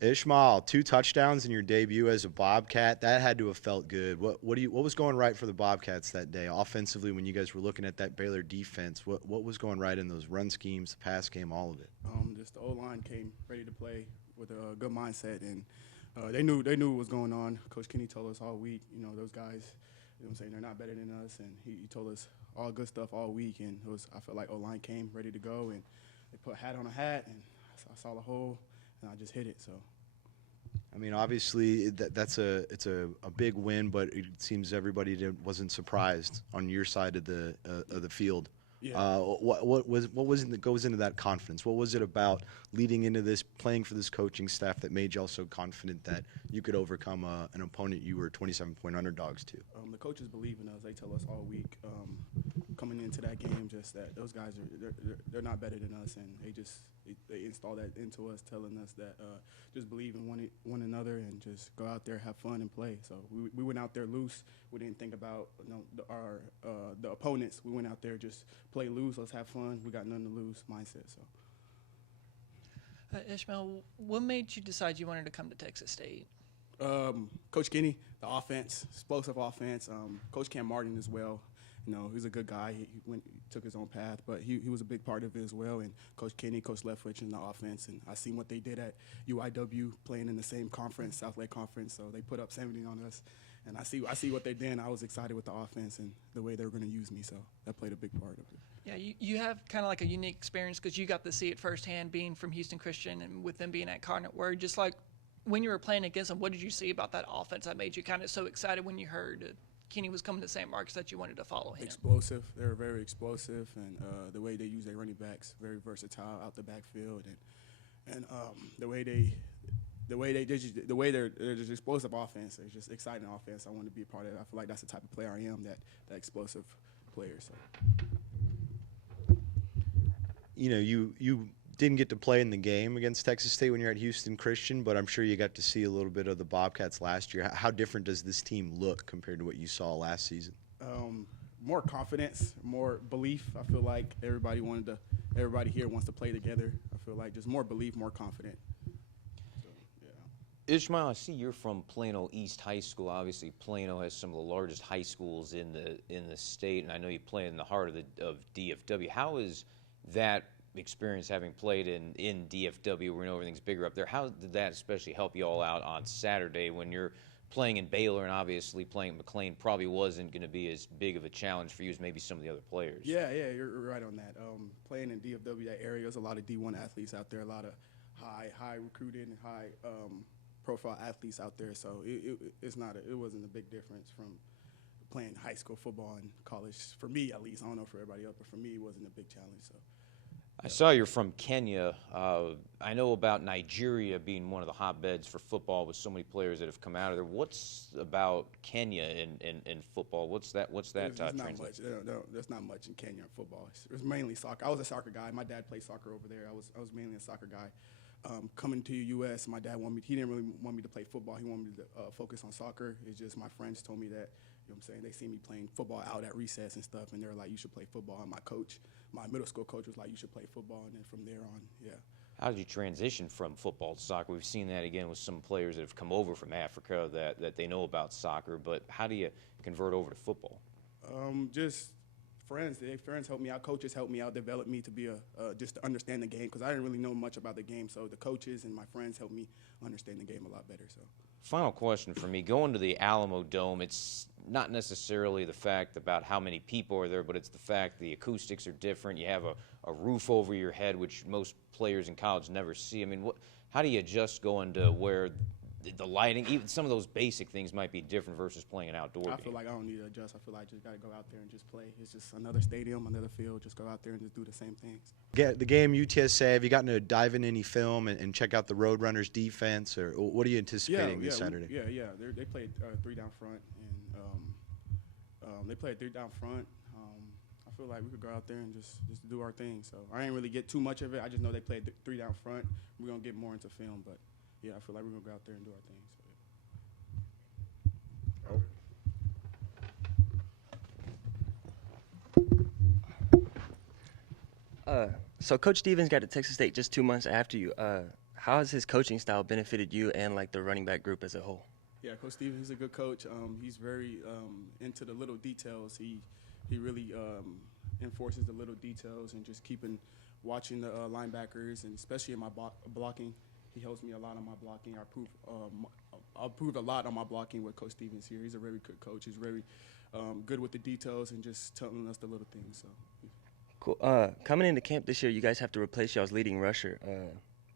Ishmael, 2 touchdowns in your debut as a Bobcat. That had to have felt good. What was going right for the Bobcats that day offensively when you guys were looking at that Baylor defense? What was going right in those run schemes, the pass game, all of it? Just the O line came ready to play with a good mindset, and they knew what was going on. Coach Kenny told us all week, those guys, what I'm saying, they're not better than us, and he told us all good stuff all week. And I felt like O line came ready to go, and they put a hat on a hat, and I saw the hole, and I just hit it. So. I mean, obviously it's a big win, but it seems everybody wasn't surprised on your side of the field. Yeah. What was it that goes into that confidence? What was it about leading into this, playing for this coaching staff that made y'all so confident that you could overcome an opponent you were 27-point underdogs to? The coaches believe in us. They tell us all week coming into that game just that those guys they're not better than us, and they install that into us, telling us that just believe in one another and just go out there, have fun, and play. So we went out there loose. We didn't think about the opponents. We went out there just play loose. Let's have fun. We got nothing to lose mindset. So. Ishmael, what made you decide you wanted to come to Texas State? Coach Kenny, the offense, explosive offense. Coach Cam Martin as well. He's a good guy. He took his own path, but he was a big part of it as well. And Coach Kenny, Coach Leftwich in the offense. And I seen what they did at UIW playing in the same conference, South Lake Conference. So they put up 70 on us. And I see what they did, and I was excited with the offense and the way they were going to use me. So that played a big part of it. Yeah, you have kind of like a unique experience because you got to see it firsthand being from Houston Christian and with them being at Cardinal Word. Just like when you were playing against them, what did you see about that offense that made you kind of so excited when you heard Kenny was coming to St. Mark's that you wanted to follow him? Explosive. They were very explosive, and the way they use their running backs, very versatile out the backfield, and the way they're just explosive offense. It's just exciting offense. I want to be a part of it. I feel like that's the type of player I am, that explosive player. So. You didn't get to play in the game against Texas State when you're at Houston Christian, but I'm sure you got to see a little bit of the Bobcats last year. How different does this team look compared to what you saw last season? More confidence, more belief. I feel like everybody here wants to play together. I feel like just more belief, more confident. So, yeah. Ishmael, I see you're from Plano East High School. Obviously, Plano has some of the largest high schools in the state, and I know you play in the heart of DFW. How is that experience, having played in DFW, where we know everything's bigger up there? How did that especially help you all out on Saturday when you're playing in Baylor, and obviously playing at McLean probably wasn't going to be as big of a challenge for you as maybe some of the other players? Yeah, you're right on that. Playing in DFW, that area, there's a lot of D1 athletes out there, a lot of high recruited and high profile athletes out there. So it wasn't a big difference from playing high school football and college. For me, at least, I don't know for everybody else, but for me, it wasn't a big challenge. So. I saw you're from Kenya. I know about Nigeria being one of the hotbeds for football with so many players that have come out of there. What's about Kenya in football? What's that translate? There's not much in Kenya in football. It's mainly soccer. I was a soccer guy. My dad played soccer over there. I was mainly a soccer guy. Coming to the U.S., my dad he didn't really want me to play football. He wanted me to focus on soccer. It's just my friends told me that, they see me playing football out at recess and stuff, and they were like, you should play football. And my middle school coach was like, you should play football. And then from there on, yeah. How did you transition from football to soccer? We've seen that again with some players that have come over from Africa that they know about soccer, but how do you convert over to football? Just friends. Friends helped me out. Coaches helped me out, developed me to be just to understand the game, because I didn't really know much about the game. So the coaches and my friends helped me understand the game a lot better. So. Final question for me. Going to the Alamo Dome, it's not necessarily the fact about how many people are there, but it's the fact the acoustics are different. You have a roof over your head, which most players in college never see. I mean, how do you adjust going to where the lighting, even some of those basic things might be different versus playing an outdoor game? I feel like I don't need to adjust. I feel like I just got to go out there and just play. It's just another stadium, another field. Just go out there and just do the same things. The game UTSA, have you gotten to dive in any film and check out the Roadrunners defense, or what are you anticipating this Saturday? Yeah. They played 3 down front, and they played 3 down front. I feel like we could go out there and just do our thing. So I didn't really get too much of it. I just know they played 3 down front. We're going to get more into film, but yeah, I feel like we're going to go out there and do our thing. So Coach Stevens got to Texas State just 2 months after you. how has his coaching style benefited you and like the running back group as a whole? Yeah, Coach Stevens is a good coach. He's very into the little details. He really enforces the little details and just watching the linebackers, and especially in my blocking. He helps me a lot on my blocking. I improved a lot on my blocking with Coach Stevens here. He's a very good coach. He's very good with the details and just telling us the little things. So. Cool. Coming into camp this year, you guys have to replace y'all's leading rusher.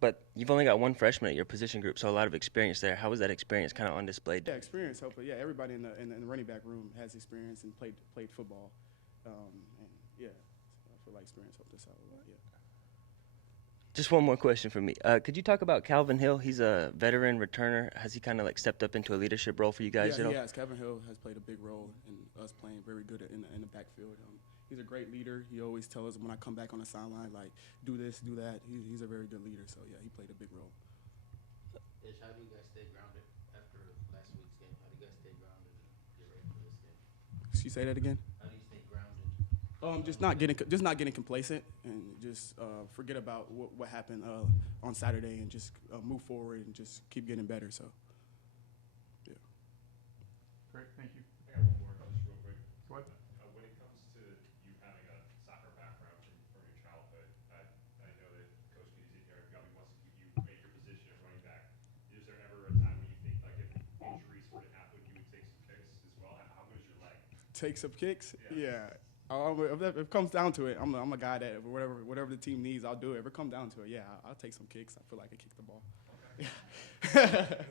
But you've only got one freshman at your position group, so a lot of experience there. How was that experience kind of on display? Yeah, experience helped. Yeah, everybody in the running back room has experience and played football. And yeah, so I feel like experience helped us out a lot. Yeah. Just one more question for me. Could you talk about Calvin Hill? He's a veteran returner. Has he kind of like stepped up into a leadership role for you guys at all? Yeah, Kevin Hill has played a big role in us playing very good in the backfield. He's a great leader. He always tells us when I come back on the sideline, like, do this, do that. He's a very good leader. So, yeah, he played a big role. Ish, how do you guys stay grounded after last week's game? How do you guys stay grounded and get ready for this game? Excuse me, say that again? How do you stay grounded? Just not getting complacent and just forget about what happened on Saturday and just move forward and just keep getting better. So, yeah. Great, thank you. I got one more, just real quick. Go ahead. When it comes to you having a soccer background from your childhood, I know that Coach Kenny probably wants to keep you at your position of running back. Is there ever a time when you think, like, if injuries were to happen, you would take some kicks as well? How good is your leg? Take some kicks? Yeah. If it comes down to it, I'm a guy that whatever the team needs, I'll do it. If it comes down to it, yeah, I'll take some kicks. I feel like I kick the ball. Okay.